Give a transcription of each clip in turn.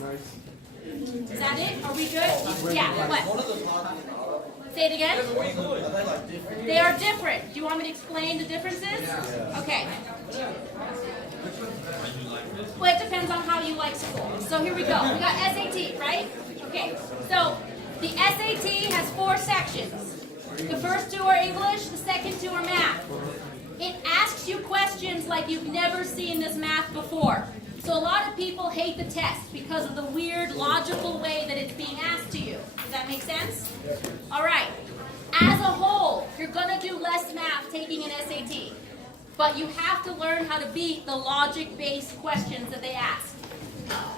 Is that it? Are we good? Yeah, what? Say it again? They are different. Do you want me to explain the differences? Okay. Well, it depends on how you like school. So here we go. We got SAT, right? Okay. So the SAT has 4 sections. The first 2 are English, the second 2 are math. It asks you questions like you've never seen this math before. So a lot of people hate the test because of the weird logical way that it's being asked to you. Does that make sense? All right. As a whole, you're going to do less math taking an SAT. But you have to learn how to beat the logic-based questions that they ask.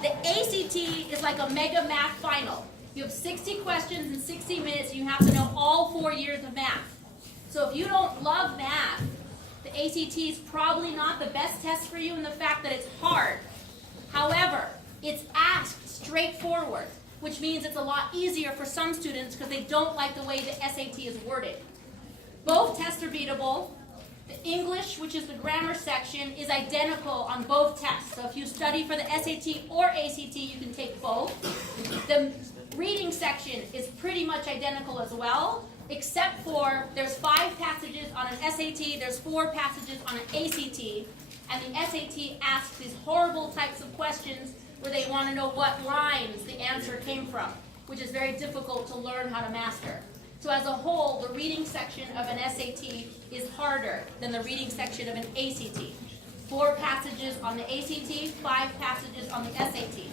The ACT is like a mega math final. You have 60 questions in 60 minutes, and you have to know all 4 years of math. So if you don't love math, the ACT is probably not the best test for you in the fact that it's hard. However, it's asked straightforward, which means it's a lot easier for some students because they don't like the way the SAT is worded. Both tests are beatable. The English, which is the grammar section, is identical on both tests. So if you study for the SAT or ACT, you can take both. The reading section is pretty much identical as well, except for there's 5 passages on an SAT, there's 4 passages on an ACT, and the SAT asks these horrible types of questions where they want to know what lines the answer came from, which is very difficult to learn how to master. So as a whole, the reading section of an SAT is harder than the reading section of an ACT. 4 passages on the ACT, 5 passages on the SAT.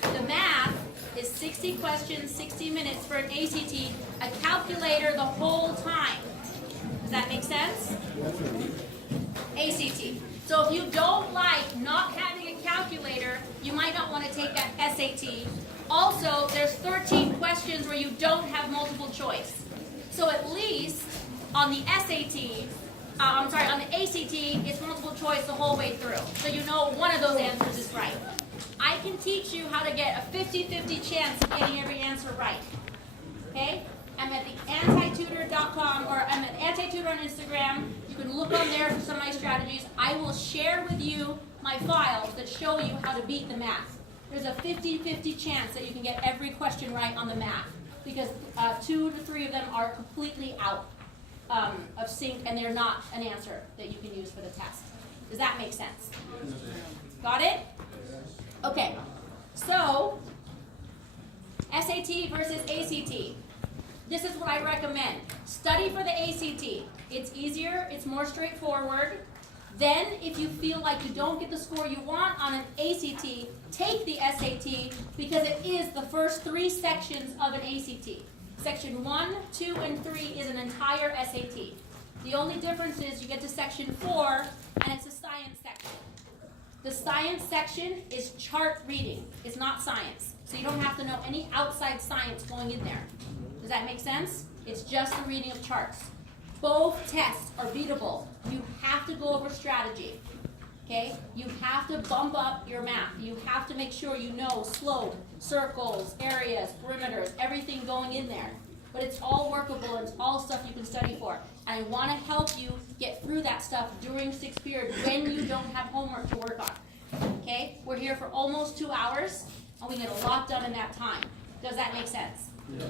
The math is 60 questions, 60 minutes for an ACT, a calculator the whole time. Does that make sense? ACT. So if you don't like not having a calculator, you might not want to take that SAT. Also, there's 13 questions where you don't have multiple choice. So at least on the on the ACT, it's multiple choice the whole way through. So you know one of those answers is right. I can teach you how to get a 50-50 chance of getting every answer right. Okay? I'm at the Anti-Tutor.com, or I'm at Anti-Tutor on Instagram. You can look on there for some of my strategies. I will share with you my files that show you how to beat the math. There's a 50-50 chance that you can get every question right on the math, because 2 to 3 of them are completely out of sync, and they're not an answer that you can use for the test. Does that make sense? Got it? Okay, so SAT versus ACT. This is what I recommend. Study for the ACT. It's easier, it's more straightforward. Then, if you feel like you don't get the score you want on an ACT, take the SAT, because it is the first 3 sections of an ACT. Section 1, 2, and 3 is an entire SAT. The only difference is you get to section 4, and it's a science section. The science section is chart reading. It's not science. So you don't have to know any outside science going in there. Does that make sense? It's just the reading of charts. Both tests are beatable. You have to go over strategy. Okay? You have to bump up your math. You have to make sure you know slope, circles, areas, perimeters, everything going in there. But it's all workable, and it's all stuff you can study for. And I want to help you get through that stuff during 6th period when you don't have homework to work on. Okay? We're here for almost 2 hours, and we get a lot done in that time. Does that make sense? Yes.